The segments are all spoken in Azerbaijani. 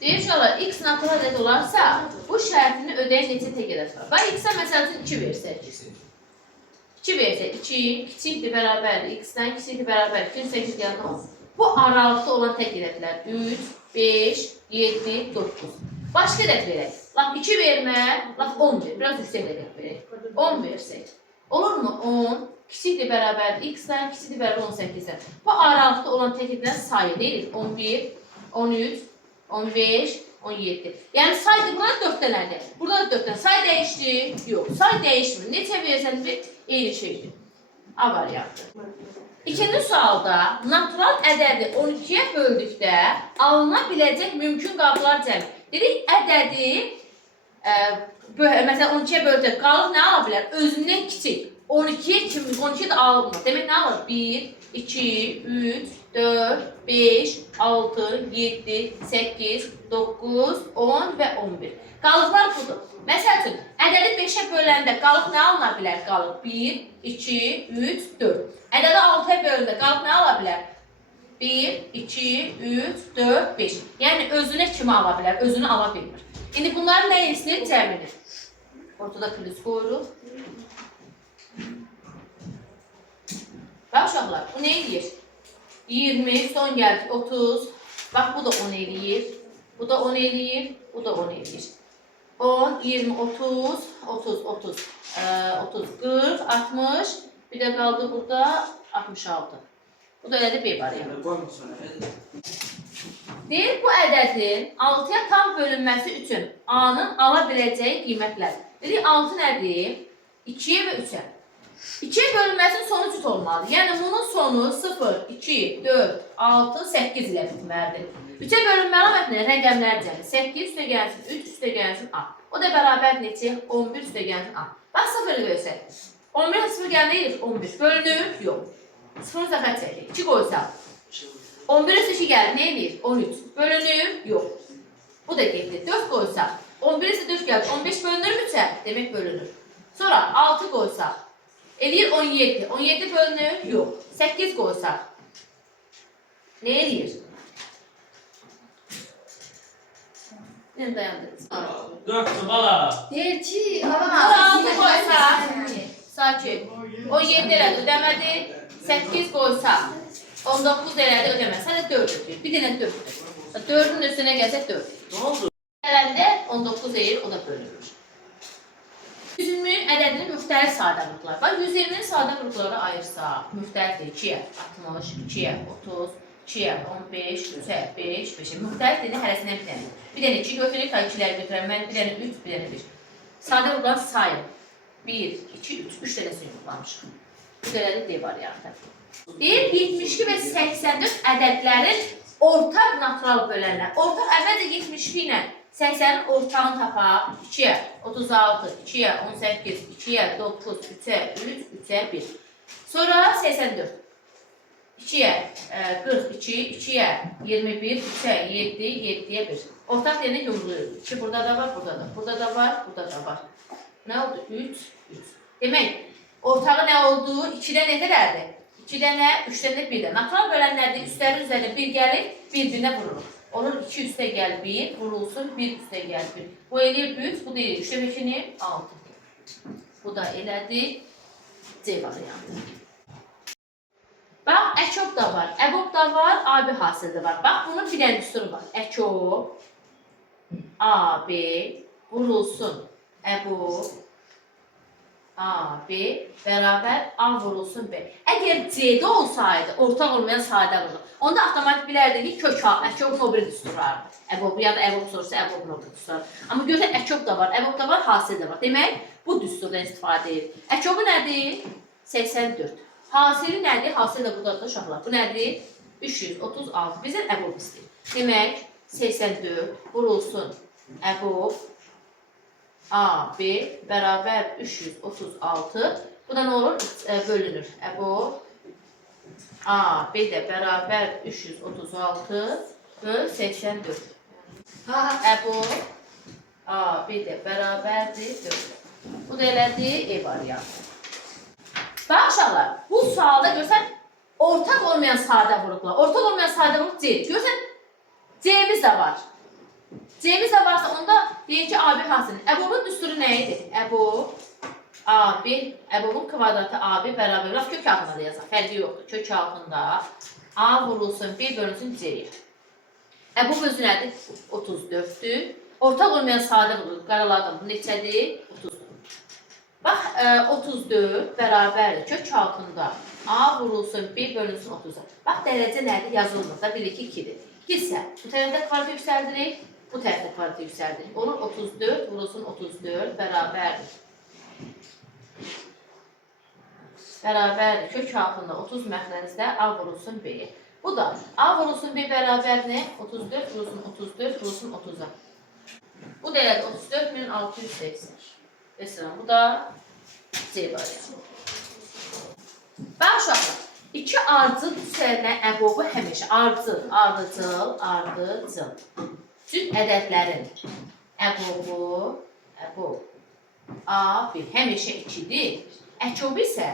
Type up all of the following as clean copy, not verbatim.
Deyir uşaqlar, x natural ədəd olarsa, bu şərtini ödəyən neçə tək ədəd var? Bax, x-ə məsəl üçün 2 versək. 2 versək, 2 kiçikdir, bərabərdir, x-dən kiçikdir, bərabər, 2, 8 gəldi 10. Bu aralıqda olan tək ədədlər 3, 5, 7, 9. Başqa ədəd verək. Laf 2 vermə, laf 10 ver. Biraz yüksək ədəd verək. 10 versək. Olurmu? 10 kiçikdir, bərabərdir, x-dən kiçikdir, bərabər 18-dən. Bu aralıqda olan tək ədədlərin sayı deyil. 11, 13, 15, 17. Yəni saydı burada 4 dənədir. Burada da 4 dənə. Say dəyişdi? Yox. Say dəyişmir. Neçə versən bir eyni şeydir. A variantı. İkinci sualda natural ədədi 12-yə böldükdə alına biləcək mümkün qablar cəmi. Dedik ədədi məsələn 12-yə böldükdə qalıq nə ala bilər? Özündən kiçik. 12-yə kimi 12 də alınmır. Demək nə alır? 1, 2, 3, 4, 5, 6, 7, 8, 9, 10 və 11. Qalıqlar budur. Məsəl üçün, ədədi 5-ə böləndə qalıq nə alına bilər? Qalıq 1, 2, 3, 4. Ədədi 6-ya böləndə qalıq nə ala bilər? 1, 2, 3, 4, 5. Yəni özünə kimi ala bilər? Özünü ala bilmir. İndi bunları nə istəyir? Cəmini. Ortada plus qoyuruq. Bax uşaqlar, bu nə edir? 20, son gəldik 30. Bax bu da 10 eləyir. Bu da 10 eləyir. Bu da 10 eləyir. 10, 20, 30, 30, 30, 30, 40, 60. Bir də qaldı burada 66. Bu da elədir B variantı. Deyir, bu ədədin 6-ya tam bölünməsi üçün A-nın ala biləcəyi qiymətlər. Dedik, 6 nədir? 2-yə və 3-ə. 2-yə bölünməsinin sonu cüt olmalıdır. Yəni, bunun sonu 0, 2, 4, 6, 8 ilə bitməlidir. 3-ə bölünmə əlamətlə rəqəmlər cəmi. 8 üstə gəlsin, 3 üstə gəlsin A. O da bərabər neçə? 11 üstə gəlsin A. Bax, 0-ı bölsək. 11 0 gəlməyir, 11. Bölünür? Yox. 0-ı da xət çəkdik. 2 qoysaq. 11 üstə 2 gəlir, nə edir? 13. Bölünür? Yox. Bu da getdi. 4 qoysaq. 11 üstə 4 gəlir. 15 bölünür mü 3-ə? Demək bölünür. Sonra 6 qoysaq. Eləyir 17. 17 bölünür? Yox. 8 qoysaq. Nə eləyir? Nə dayandırız? 4 bala. Deyir ki, Altı qoysaq. Sakin. 17 elədi, ödəmədi. 8 qoysaq. 19 elədi, ödəmədi. Sənə 4 ödəyir. Bir dənə 4 ödəyir. 4-ün üstünə gəlsə 4. Ne oldu? Gələndə 19 eləyir, o da bölünür. 120-nin ədədinin müxtəlif sadə qrupları var. 120-nin sadə qruplara ayırsaq, müxtəlifdir 2-yə 60, 2-yə 30, 2-yə 15, 3-ə 5, 5-ə. Müxtəlif dedi, hərəsindən bir dənə. Bir dənə 2 götürək, ta 2-ləri götürəm. Mən bir dənə 3, bir dənə 1. Sadə qrupları sayın. 1, 2, 3. 3 dənəsini yoxlamışıq. Bu dənədir D variantı. Deyir, 72 və 84 ədədlərin ortaq natural bölənlər. Ortaq əvvəlcə 72 ilə 80-in ortağını tapaq. 2-yə 36, 2-yə 18, 2-yə 9, 3-ə 3, 3-ə 1. Sonra 84. 2-yə 42, 2-yə 21, 3-ə 7, 7-yə 1. Ortaq deyəndə yumruluyoruz. 2 burada da var, burada da. Burada da var, burada da var. Nə oldu? 3, 3. Demək, ortağı nə oldu? 2-də nə qədərdir? 2-də nə? 3-dən də 1-də. Natural bölənlərdə üstlərin üzərində 1 gəlir, bir-birinə vurulur. Olur 2 üstə gəl 1, vurulsun 1 üstə gəl 1. Bu eləyir 3, bu da eləyir 3-də 2-ni 6. Bu da elədi C variantı. Bax, əkob da var, əbob da var, AB hasil də var. Bax, bunun bir dənə düsturu var. Əkob, AB, vurulsun, əbob, AB bərabər A vurulsun B. Əgər C-də olsaydı, ortaq olmayan sadə vurulur. Onda avtomatik bilərdik ki, kök A, əkobun o biri düsturlardır. Əbob ya da əbob sorsa, əbobun o biri düsturlardır. Amma görsən, əkob da var, əbob da var, hasil də var. Demək, bu düsturdan istifadə edir. Əkobu nədir? 84. Hasili nədir? Hasil də burada da uşaqlar. Bu nədir? 336. Bizdən əbob istəyir. Demək, 84 vurulsun əbob A, B bərabər 336. Bu da nə olur? Bölünür. Əbob A, B də bərabər 336 böl 84. Əbob A, B də bərabərdir 4. Bu da elədir E variantı. Bax uşaqlar, bu sualda görsən ortaq olmayan sadə vurğular. Ortaq olmayan sadə vurğu C. Görsən C-miz də var. C-miz də varsa, onda deyək ki, AB hasildir. Əbobun düsturu nə idi? Əbob, AB, əbobun kvadratı AB bərabər. Laf kök altında da yazaq, fərqi yoxdur. Kök altında A vurulsun, B bölünsün C-yə. Əbob özü nədir? 34-dür. Ortaq olmayan sadə vurulur. Qaraladım. Bu neçədir? 30-dur. Bax, 34 bərabərdir. Kök altında A vurulsun, B bölünsün 30-a. Bax, dərəcə nədir? Yazılmır da, bilir ki, 2-dir. 2 isə bu tərəfdə kvadratı yüksəldirik, bu tərəfdə kvadratı yüksəldirik. Olur 34 vurulsun 34 bərabərdir. Bərabərdir. Kök altında 30 məxrəcdə A vurulsun B-yə. Bu da A vurulsun B bərabər nə? 34 vurulsun 34 vurulsun 30-a. Bu da elədir 34.680. Mesela bu da C variantı. Bax uşaqlar, 2 ardıcıl hissələrinə əbobu həmişə ardıcıl cüt ədədlərin əbob A1 həmişə 2-dir. Əkobu isə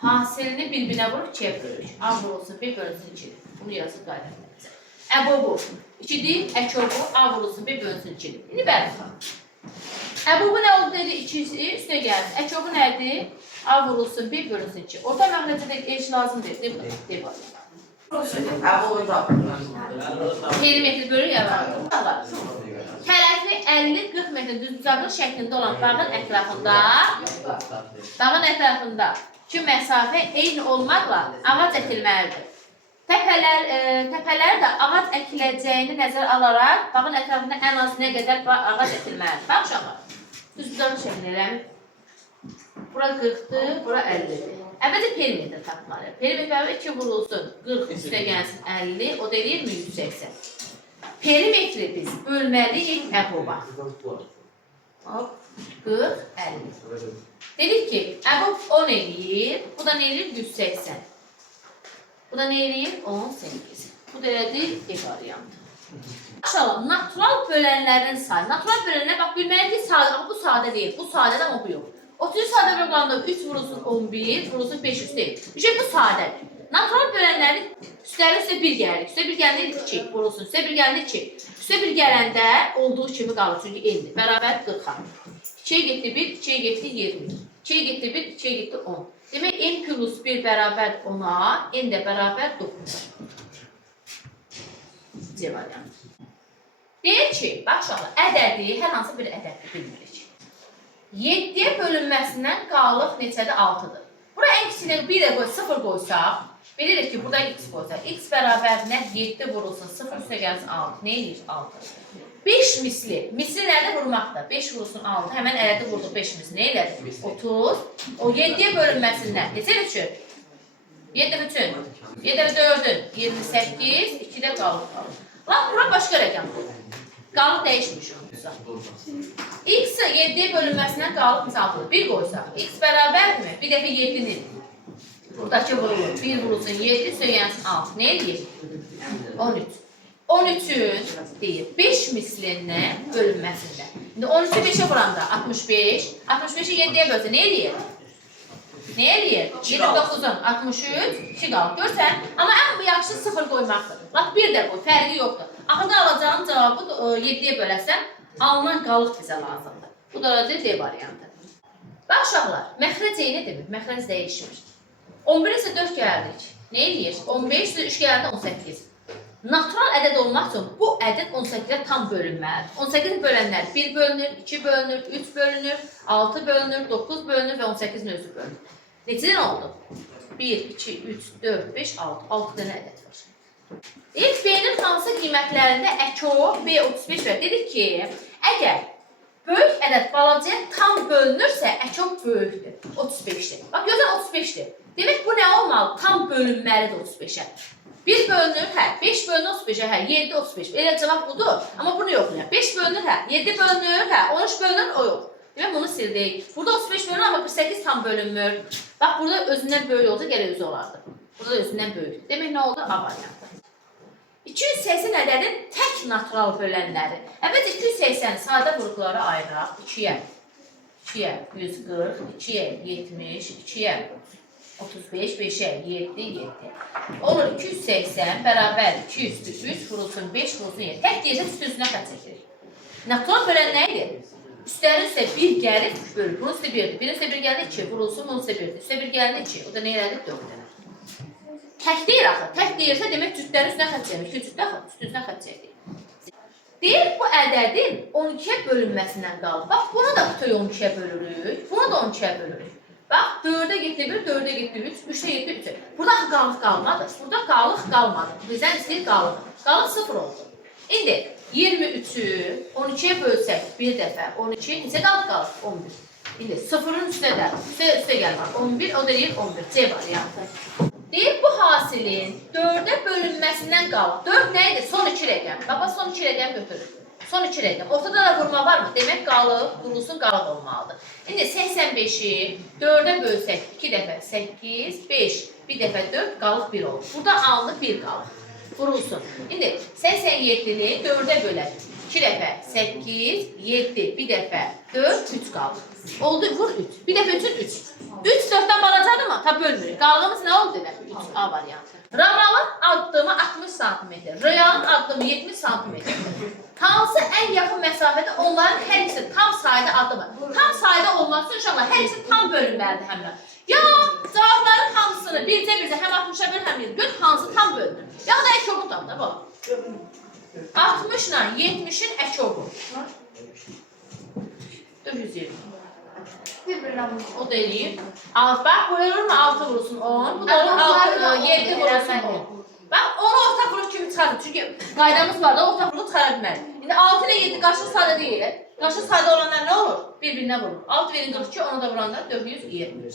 hasilini bir-birinə vurub 2-yə bölürük. A vurulsun B bölünsün 2-dir. Bunu yazıb qaydələməyəcək. Əbobu 2-dir, əkobu A vurulsun B bölünsün 2-dir. İndi bəli. Əbobu nə oldu dedi? 2-si üstə gəldi. Əkobu nədir? A vurulsun B bölünsün 2. Orta məxrəcədə eş lazımdır. D var. Perimetr bölür ya var. Tərəfi 50-40 metr düz bucaqlıq şəklində olan bağın ətrafında ki məsafə eyni olmaqla ağac əkilməlidir. Təpələr də ağac əkiləcəyini nəzərə alaraq bağın ətrafında ən az nə qədər ağac əkilməlidir. Bax uşaqlar, düz bucaqlıq şəklində eləmir. Bura 40-dır, bura 50-dir. Əvvəlcə perimetr tapmalıyıq. Perimetr 2 vurulsun, 40 üstə gəlsin 50, o da eləyir mi 180? Perimetri biz bölməliyik əboba. Hop, 40, 50. Dedik ki, əbob 10 eləyir, bu da nə eləyir? 180. Bu da nə eləyir? 18. Bu da elədir E variantı. İnşallah, natural bölənlərin sayı. Natural bölənlər, bax, bilməliyik ki, bu sadə deyil. Bu sadədir, amma bu yox. 30 sadə bölgəndə 3 vurulsun 11, vurulsun 500 deyil. Bu sadədir. Natural bölənlərin üstəli üstə 1 gəlir. Üstə 1 gələndə 2 vurulsun. Üstə 1 gələndə 2. Üstə 1 gələndə olduğu kimi qalır. Çünki n-dir. Bərabər 40-a. 2-yə getdi 1, 2-yə getdi 20. 2-yə getdi 1, 2-yə getdi 10. Demək, n plus 1 bərabər 10-a, n də bərabər 9-a. C variantı. Deyir ki, bax uşaqlar, ədədi, hər hansı bir ədədi bilmirik. 7-yə bölünməsindən qalıq neçədir? 6-dır. Bura ən kiçilik 1 də qoy, 0 qoysaq, bilirik ki, burada x qoysaq. X bərabər nə? 7 vurulsun, 0 üstə gəlsin 6. Nə eləyir? 6. 5 misli. Misli nədə vurmaqdır? 5 vurulsun 6. Həmən ələdə vurduq 5 misli. Nə elədir? 30. O 7-yə bölünməsindən neçə üçün? 7 bütün. 7 4-ün 28. 2-də qalıq qalır. Lan, bura başqa rəqəm qoyur. Qalıq dəyişmiş. X 7-yə bölünməsindən qalıq misal 1 qoysaq. X bərabərdirmi? Bir dəfə 7-nin. Buradakı vurulur. 1 vurulsun 7, söyənsin 6. Nə edir? 13. 13-ün deyir 5 mislindən bölünməsində. İndi 13-ü 5-ə vuranda 65. 65-i 7-yə bölsə nə eləyir? Nə eləyir? 7-9-un 63, 2 qalıq. Görsən, amma ən yaxşı 0 qoymaqdır. Laf 1 də qoy, fərqi yoxdur. Axırda alacağın cavabı 7-yə böləsən, alınan qalıq bizə lazımdır. Bu da D variantı. Bax uşaqlar, məxrəc eyni demir, məxrəc dəyişmir. 11 isə 4 gəldik. Nə eləyir? 15 3 gələndə 18. Natural ədəd olmaq üçün bu ədəd 18-ə tam bölünməlidir. 18 bölənlər 1 bölünür, 2 bölünür, 3 bölünür, 6 bölünür, 9 bölünür və 18-in özü bölünür. Neçədən oldu? 1, 2, 3, 4, 5, 6. 6 dənə ədəd var. Deyək, B-nin hansı qiymətlərində əko B35 var? Dedik ki, əgər böyük ədəd balacaya tam bölünürsə, əko böyükdür. 35-dir. Bax, görsən 35-dir. Demək, bu nə olmalı? Tam bölünməlidir 35-ə. 1 bölünür, hə, 5 bölünür 35-ə, hə, 7 35. Elə cavab budur, amma bunu yoxlayaq. 5 bölünür, hə, 7 bölünür, hə, 13 bölünür, o yox. Demək, bunu sildik. Burada 35 bölünür, amma 48 tam bölünmür. Bax, burada özündən böyük olsa, gələ özü olardı. Burada özündən böyükdür. Demək, nə oldu? A variantı. 280 ədədin tək natural bölənləri. Əvvəlcə 280 sadə qruplara ayıraq. 2-yə 140, 2-yə 70, 2-yə 35, 5'e 7, 7. Olur 280 bərabər 2 üstü 3 vurulsun 5 vurulsun 7. Tək deyəcək üstü üstünə xət çəkirik. Natural bölən nə idi? Üstlərin üstə 1 gəlib bölür. Bunun üstə 1'dir. Birin üstə 1 gəldi 2 vurulsun, bunun üstə 1'dir. Üstə 1 gəldi 2. O da nə elədik? 4 dənə. Tək deyir axı. Tək deyirsə demək cütlərin üstünə xət çəkirik. 2 cütlə üstü üstünə xət çəkirik. Deyir bu ədədin 12'ye bölünməsindən qalır. Bax buna da bütöv 12'ye bölürük. Buna da 12'ye bölürük. Bax 4'e getdi 1, 4'e getdi 3, 3'e getdi 3'e. Burada qalıq qalmadı. Burada qalıq qalmadı. Bizdən istəyir qalıq. Qalıq 0 oldu. İndi 23'ü 12'ye bölsək bir dəfə 12 neçə qalıq 11. İndi 0'ın üstə də üstə gəlmir. 11 o da deyir 11. C variantı. Deyir bu hasilin 4'e bölünməsindən qalır. 4 nə idi? Son 2 rəqəm. Bax son 2 rəqəm götürür. Son 2 rəqəm. Ortada da vurma var mı? Demək qalıq, vurulsun qalıq olmalıdır. İndi 85'i 4'e bölsək 2 dəfə 8, 5, bir dəfə 4 qalıq 1 olur. Burada anlıq 1 qalıq. Vurulsun. İndi 87'ni 4'e bölək. 2 dəfə 8, 7, bir dəfə 4, 3 qalır. Oldu, vur 3. Bir dəfə 3'ün 3. 3 4'ten balacadır mı? Ta bölmürük. Qalığımız nə oldu demək? 3 A variantı. Ramalın addımı 60 cm. Realın addımı 70 cm. Hansı ən yaxın məsafədə onların hər ikisi tam sayda addımı. Tam sayda olması inşallah hər ikisi tam bölünməlidir həmlə. Ya cavabların hamısını bircə həm 60'a böl həm 7 böl hansı tam bölünür. Ya da ek obu tam da bak. 60 ilə 70'in ek obu. 420. O da eləyir. Bak buyurur mu 6 vurulsun 10. Bu da olur 6, 7 vurulsun 10. Bak onu ortaq vuruş kimi çıxardım. Çünki qaydamız var da ortaq vuruş çıxara bilməli. İndi 6 ilə 7 qarşı sayda deyil. Qarşı sayda olanlar nə olur? Bir-birinə vurur. 6 verin 42, onu da vuranda 420.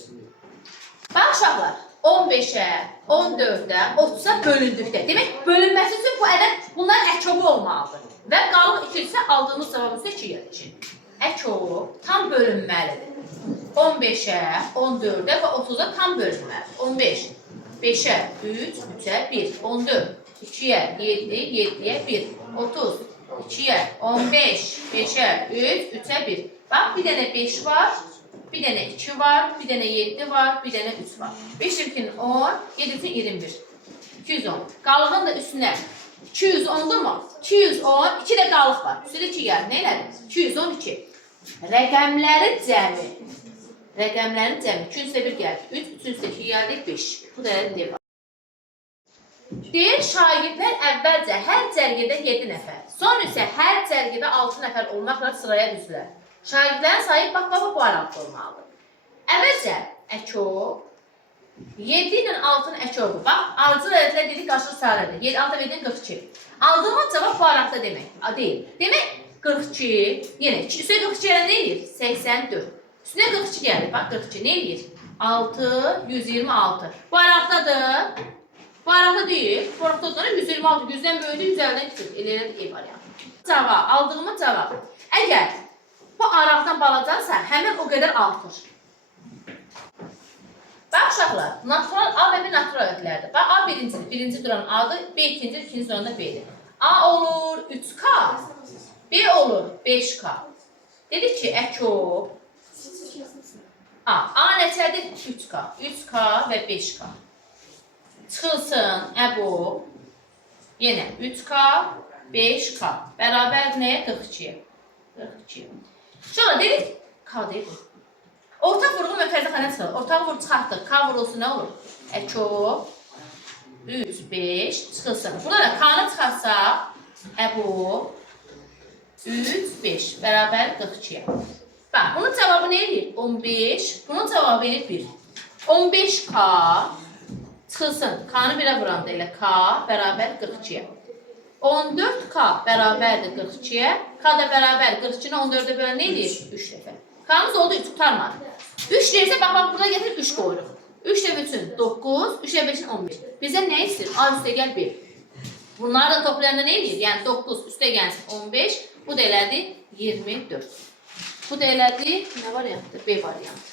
Bak uşaqlar 15'e, 14'e, 30'a bölündükdə. Demək bölünməsi üçün bu ədəd bunların əkobu olmalıdır. Və qalıq 2 isə aldığımız cavabımız 2 gəlir. Əkob tam bölünməlidir. 15'e, 14'e və 30'a tam bölünməlidir. 15, 5'e, 3, 3'e 1, 14, 2'ye, 7, 7'ye 1, 30, 2'ye, 15, 5'e, 3, 3'e 1. Bak bir dənə 5 var, bir dənə 2 var, bir dənə 7 var, bir dənə 3 var. 5 ilkin 10, 7 ilkin 21. 210. Qalığın da üstünə 210'dur mu? 210, 2 də qalıq var. Üstündə 2 gəlir. Nə elədir? 212. Rəqəmlərin cəmi. Rəqəmlərin cəmi. 2 üstə 1 gəldi. 3, 3 üstə 2 gəldi. 5. Bu da elə deyil. Deyir, şagirdlər əvvəlcə hər cərgədə 7 nəfər. Sonra isə hər cərgədə 6 nəfər olmaqla sıraya düzülər. Şagirdlərin sayı bax bu aralıqda olmalıdır. Əvvəlcə əkob 7 ilə 6'nın əkobu. Bax, arıcı ədədlər dedik qarşılıq sayılardır. 7, 6 verdiyin 42. Aldığımız cavab bu aralıqda demək. Deyil. Demək 42, yenə üstə 42 gələn nə edir? 84. Üstünə 42 gəlir. Bax 42 nə edir? 6, 126. Bu aralıqdadır. Bu aralıqda deyil. Bu aralıqda sonra 126. 100'dən böyüdü, 150'dən küçük. Elə E variantı. Cavab, aldığımız cavab. Əgər bu aralıqdan balacaqsa, həmin o qədər artır. Bax uşaqlar, natural A və B natural ədədlərdir. Bax A birincidir. Birinci duran A'dır, B ikincidir, ikinci duran da B'dir. A olur 3K, B olur 5K. Dedik ki, əkob A neçədir? 3K. 3K və 5K. Çıxılsın, əbob yenə 3K, 5K. Bərabər nəyə? 42'ye. 42. Şöyle dedik, K deyil. Ortaq vurğu mötərizə xanə çıxılır. Ortaq vurğu çıxartdıq. K vurulsun nə olur? Əkob 3, 5 çıxılsın. Burada da K-nı çıxarsaq, əbob 3, 5 bərabər 42'ye. Bax, bunun cavabı nə edir? 15. Bunun cavabı edir 1. 15K çıxılsın. K-nı 1'ə vuranda elə K bərabər 42'ye. 14K bərabərdir 42'ye. K da bərabər 42'ni 14'e bölən nə edir? 3 dəfə. K-mız oldu 3 tutarmadı. 3 deyirsə, bax burada gətirib 3 qoyuruq. 3 də 3'ün 9, 3 də 5'in 11. Bizə nə istəyir? A üstə gəl 1. Bunlar da toplayanda nə edir? Yəni 9 üstə gəlsin 15. Bu da elədi 24. Bu da elədi nə variantdır? B variantı.